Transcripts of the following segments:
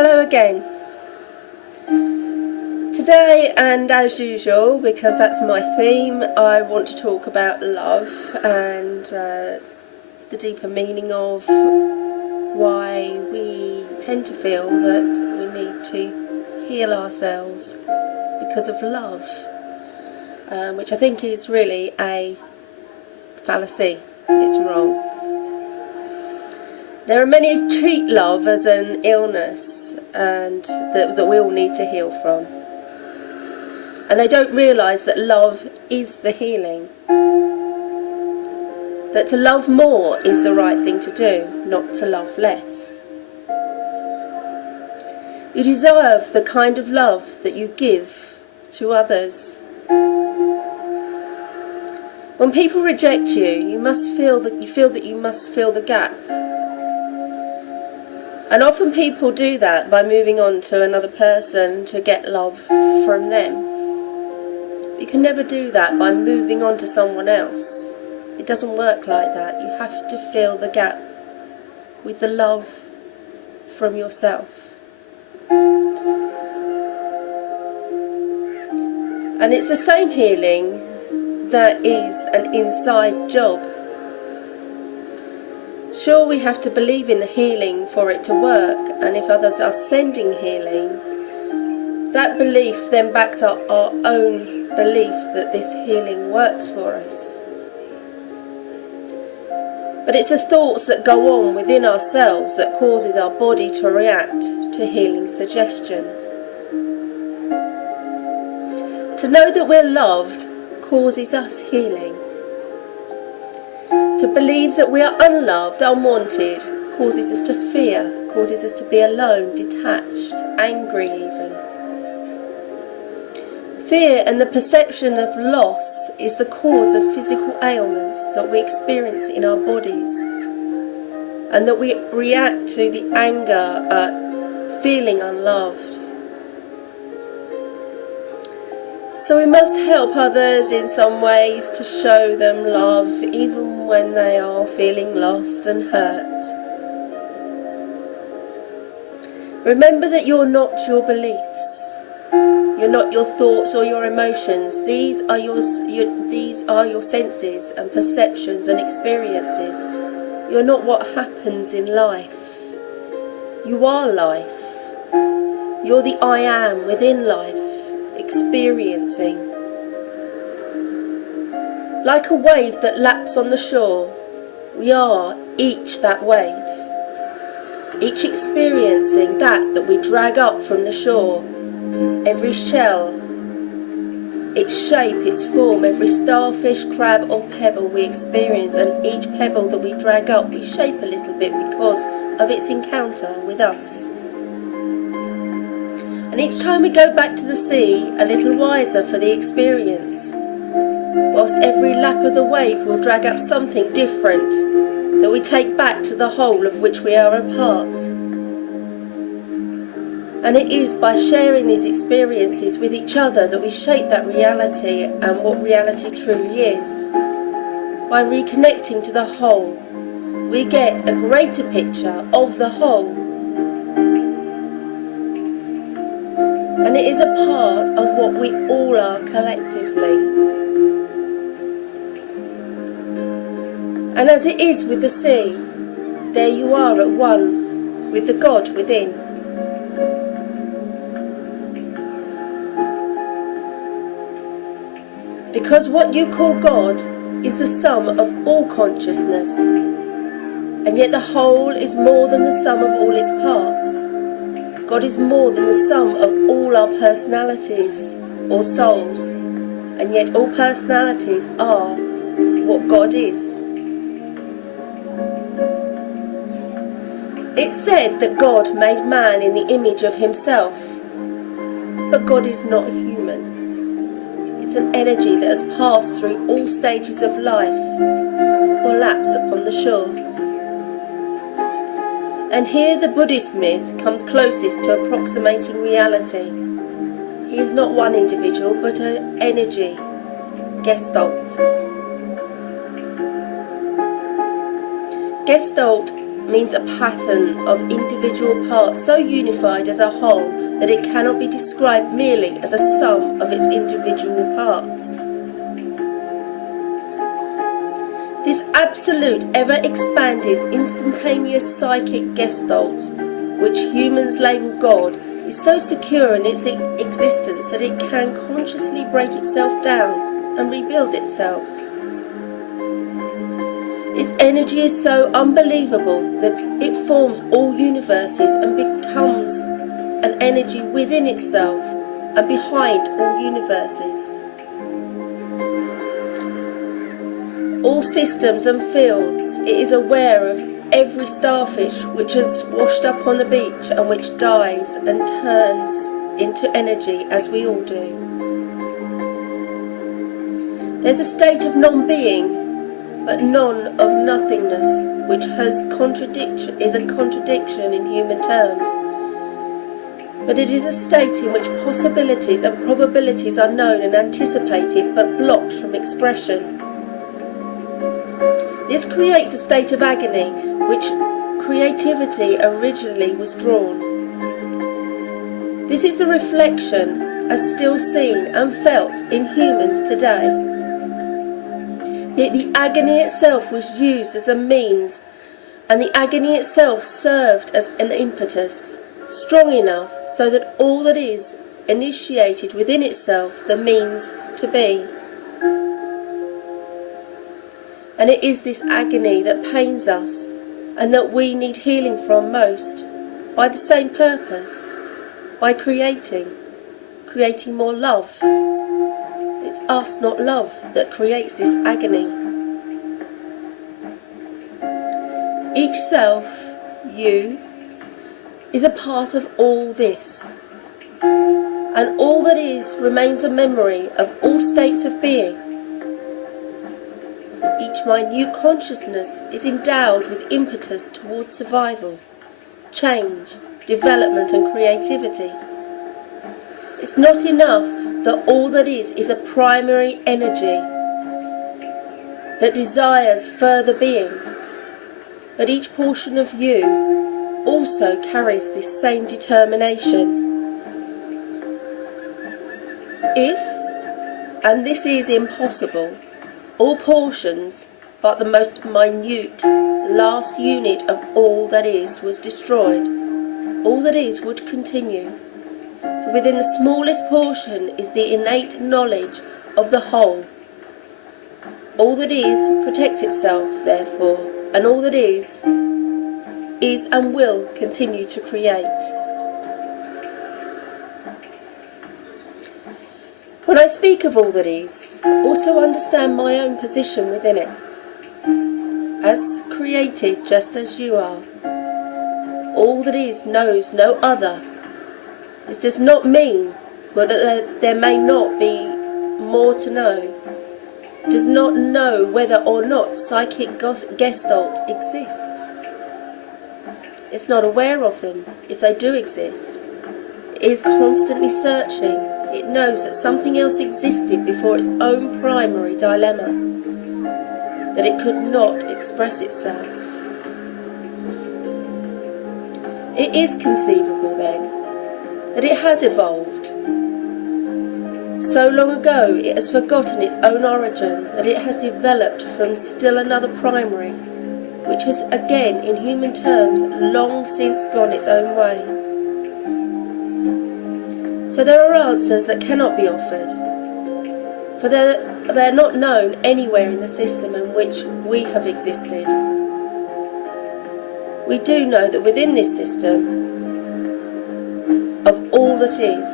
Hello again. Today, and as usual, because that's my theme, I want to talk about love and the deeper meaning of why we tend to feel that we need to heal ourselves because of love, which I think is really a fallacy. It's wrong. There are many who treat love as an illness and that we all need to heal from. And they don't realise that love is the healing. That to love more is the right thing to do, not to love less. You deserve the kind of love that you give to others. When people reject you, you feel that you must fill the gap. And often people do that by moving on to another person to get love from them. You can never do that by moving on to someone else. It doesn't work like that. You have to fill the gap with the love from yourself. And it's the same healing that is an inside job. Sure, we have to believe in the healing for it to work, and if others are sending healing, that belief then backs up our own belief that this healing works for us. But it's the thoughts that go on within ourselves that causes our body to react to healing suggestion. To know that we're loved causes us healing. To believe that we are unloved, unwanted, causes us to fear, causes us to be alone, detached, angry even. Fear and the perception of loss is the cause of physical ailments that we experience in our bodies, and that we react to the anger at feeling unloved. So we must help others in some ways to show them love, even when they are feeling lost and hurt. Remember that you're not your beliefs. You're not your thoughts or your emotions. These are your senses and perceptions and experiences. You're not what happens in life. You are life. You're the I am within life, experiencing. Like a wave that laps on the shore, we are each that wave, each experiencing that we drag up from the shore. Every shell, its shape, its form, every starfish, crab or pebble we experience, and each pebble that we drag up we shape a little bit because of its encounter with us. And each time we go back to the sea, a little wiser for the experience, whilst every lap of the wave will drag up something different that we take back to the whole of which we are a part. And it is by sharing these experiences with each other that we shape that reality and what reality truly is. By reconnecting to the whole, we get a greater picture of the whole. And it is a part of what we all are collectively. And as it is with the sea, there you are at one with the God within. Because what you call God is the sum of all consciousness, and yet the whole is more than the sum of all its parts. God is more than the sum of all our personalities or souls, and yet all personalities are what God is. It's said that God made man in the image of himself, but God is not human. It's an energy that has passed through all stages of life or laps upon the shore. And here the Buddhist myth comes closest to approximating reality. He is not one individual, but an energy, Gestalt. Gestalt means a pattern of individual parts so unified as a whole that it cannot be described merely as a sum of its individual parts. This absolute, ever-expanding, instantaneous psychic gestalt, which humans label God, is so secure in its existence that it can consciously break itself down and rebuild itself. Its energy is so unbelievable that it forms all universes and becomes an energy within itself and behind all universes. All systems and fields, it is aware of every starfish which has washed up on the beach and which dies and turns into energy as we all do. There's a state of non-being, but none of nothingness, which is a contradiction in human terms. But it is a state in which possibilities and probabilities are known and anticipated, but blocked from expression. This creates a state of agony, which creativity originally was drawn. This is the reflection, as still seen and felt in humans today. Yet the agony itself was used as a means, and the agony itself served as an impetus, strong enough so that all that is initiated within itself the means to be. And it is this agony that pains us, and that we need healing from most, by the same purpose, by creating more love. It's us, not love, that creates this agony. Each self, you, is a part of all this, and all that is remains a memory of all states of being. Each minute consciousness is endowed with impetus towards survival, change, development and creativity. It's not enough that all that is a primary energy that desires further being, but each portion of you also carries this same determination. If, and this is impossible, all portions but the most minute last unit of all that is was destroyed, all that is would continue. For within the smallest portion is the innate knowledge of the whole. All that is protects itself, therefore, and all that is and will continue to create. When I speak of all that is, also understand my own position within it. As created just as you are, all that is knows no other. This does not mean that there may not be more to know. It does not know whether or not psychic gestalt exists. It's not aware of them, if they do exist. It is constantly searching. It knows that something else existed before its own primary dilemma, that it could not express itself. It is conceivable, then, that it has evolved. So long ago it has forgotten its own origin, that it has developed from still another primary, which has again, in human terms, long since gone its own way. So there are answers that cannot be offered, for they are not known anywhere in the system in which we have existed. We do know that within this system of all that is,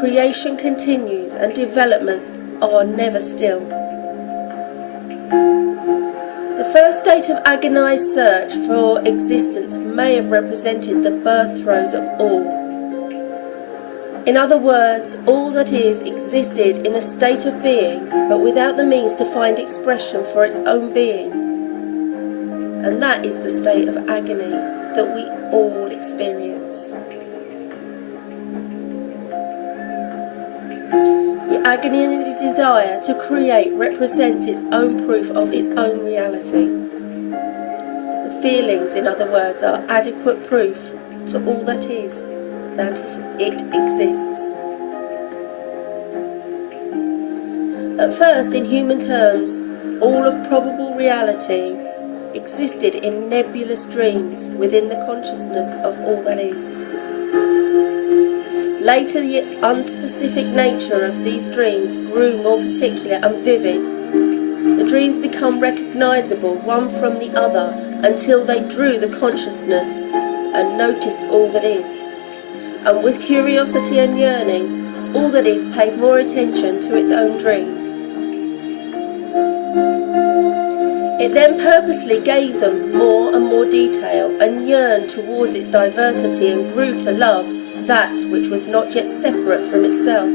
creation continues and developments are never still. The first state of agonized search for existence may have represented the birth throes of all. In other words, all that is existed in a state of being, but without the means to find expression for its own being. And that is the state of agony that we all experience. The agony and the desire to create represents its own proof of its own reality. The feelings, in other words, are adequate proof to all that is, that it exists. At first, in human terms, all of probable reality existed in nebulous dreams within the consciousness of all that is. Later, the unspecific nature of these dreams grew more particular and vivid. The dreams become recognizable one from the other until they drew the consciousness and noticed all that is. And with curiosity and yearning, all that is paid more attention to its own dreams. It then purposely gave them more and more detail and yearned towards its diversity and grew to love that which was not yet separate from itself.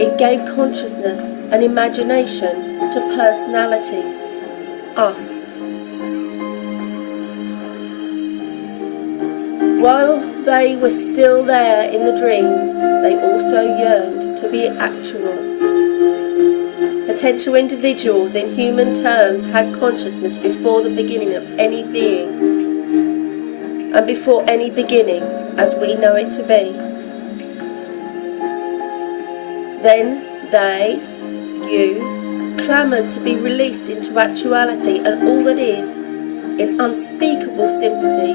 It gave consciousness and imagination to personalities, us. While they were still there in the dreams, they also yearned to be actual. Potential individuals in human terms had consciousness before the beginning of any being, and before any beginning as we know it to be. Then they, you, clamoured to be released into actuality, and all that is, in unspeakable sympathy,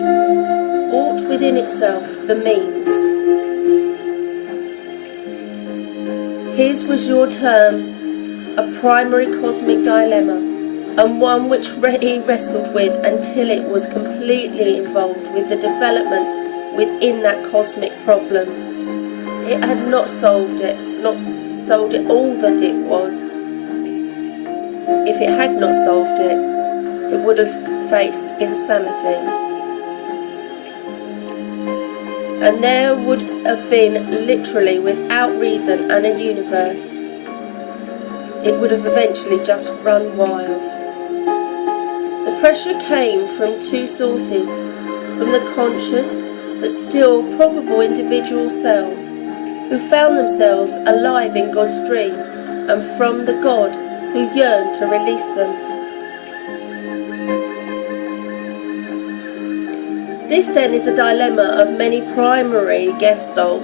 ought within itself the means. His was your terms a primary cosmic dilemma, and one which he wrestled with until it was completely involved with the development within that cosmic problem. It had not solved it all that it was. If it had not solved it, it would have faced insanity. And there would have been literally without reason and a universe. It would have eventually just run wild. The pressure came from two sources, from the conscious but still probable individual selves who found themselves alive in God's dream, and from the God who yearned to release them. This then is the dilemma of many primary Gestalt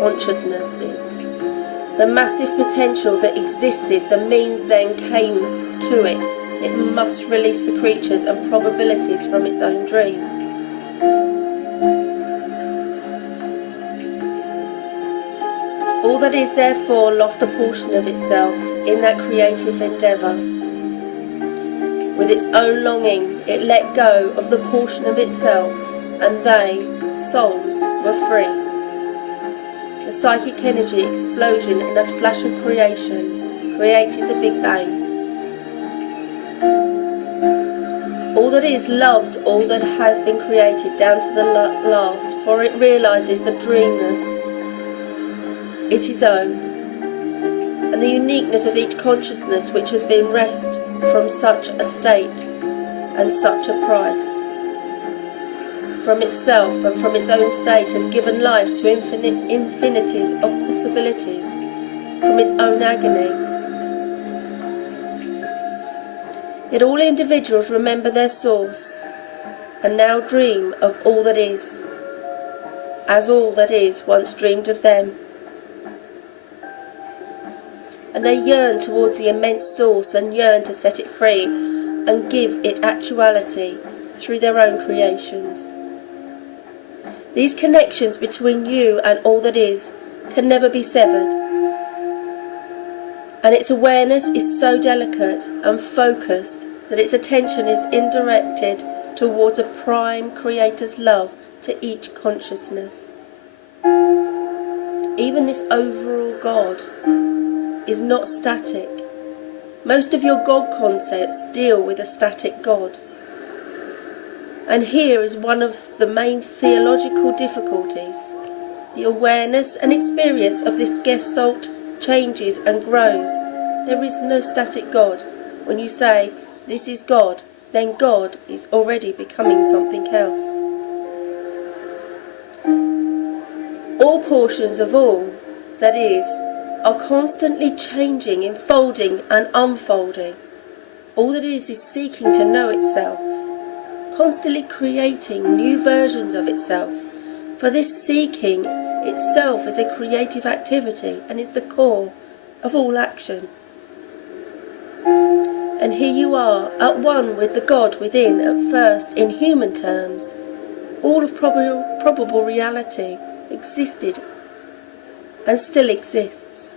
consciousnesses. The massive potential that existed, the means then came to it. It must release the creatures and probabilities from its own dream. All that is therefore lost a portion of itself in that creative endeavour. With its own longing, it let go of the portion of itself, and they, souls, were free. The psychic energy explosion in a flash of creation created the Big Bang. All that is loves all that has been created down to the last, for it realises the dreamness is his own, and the uniqueness of each consciousness which has been wrested from such a state and such a price. From itself and from its own state has given life to infinities of possibilities from its own agony. Yet all individuals remember their source and now dream of all that is, as all that is once dreamed of them. And they yearn towards the immense source and yearn to set it free and give it actuality through their own creations. These connections between you and all that is can never be severed, and its awareness is so delicate and focused that its attention is indirected towards a prime creator's love to each consciousness. Even this overall God is not static. Most of your God concepts deal with a static God. And here is one of the main theological difficulties. The awareness and experience of this Gestalt changes and grows. There is no static God. When you say, this is God, then God is already becoming something else. All portions of all that is are constantly changing, enfolding and unfolding. All that is seeking to know itself, constantly creating new versions of itself. For this seeking itself is a creative activity and is the core of all action. And here you are, at one with the God within. At first, in human terms, all of probable reality existed and still exists.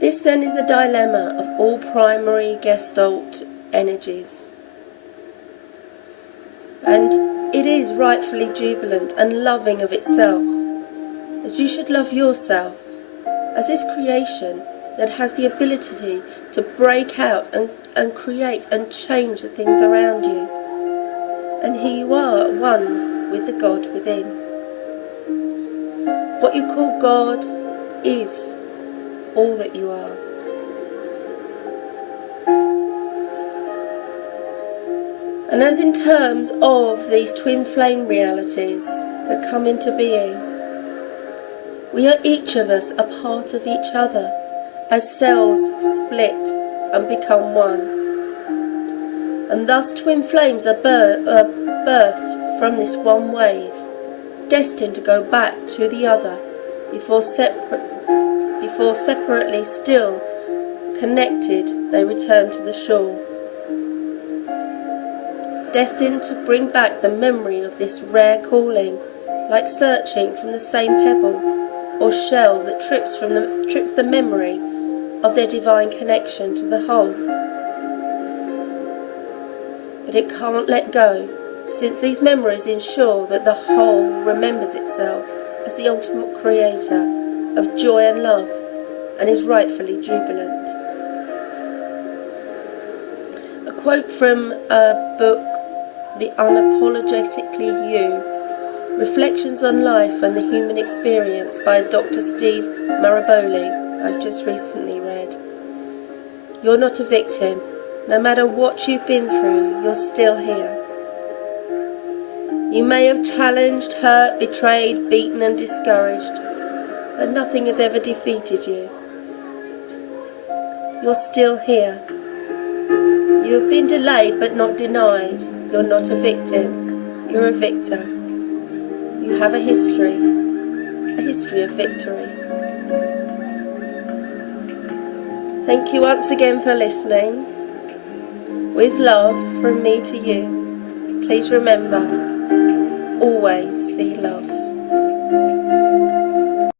This then is the dilemma of all primary Gestalt energies. And it is rightfully jubilant and loving of itself, as you should love yourself, as this creation that has the ability to break out and create and change the things around you. And here you are at one with the God within. What you call God is all that you are. And as in terms of these twin flame realities that come into being, we are each of us a part of each other, as cells split and become one. And thus twin flames are birthed from this one wave, destined to go back to the other before separately still connected they return to the shore. Destined to bring back the memory of this rare calling, like searching from the same pebble or shell that trips the memory of their divine connection to the whole. But it can't let go, since these memories ensure that the whole remembers itself as the ultimate creator of joy and love, and is rightfully jubilant. A quote from a book, The Unapologetically You, Reflections on Life and the Human Experience by Dr. Steve Maraboli, I've just recently read. You're not a victim. No matter what you've been through, you're still here. You may have challenged, hurt, betrayed, beaten and discouraged, but nothing has ever defeated you. You're still here. You have been delayed but not denied. You're not a victim. You're a victor. You have a history of victory. Thank you once again for listening. With love from me to you, please remember, always see love.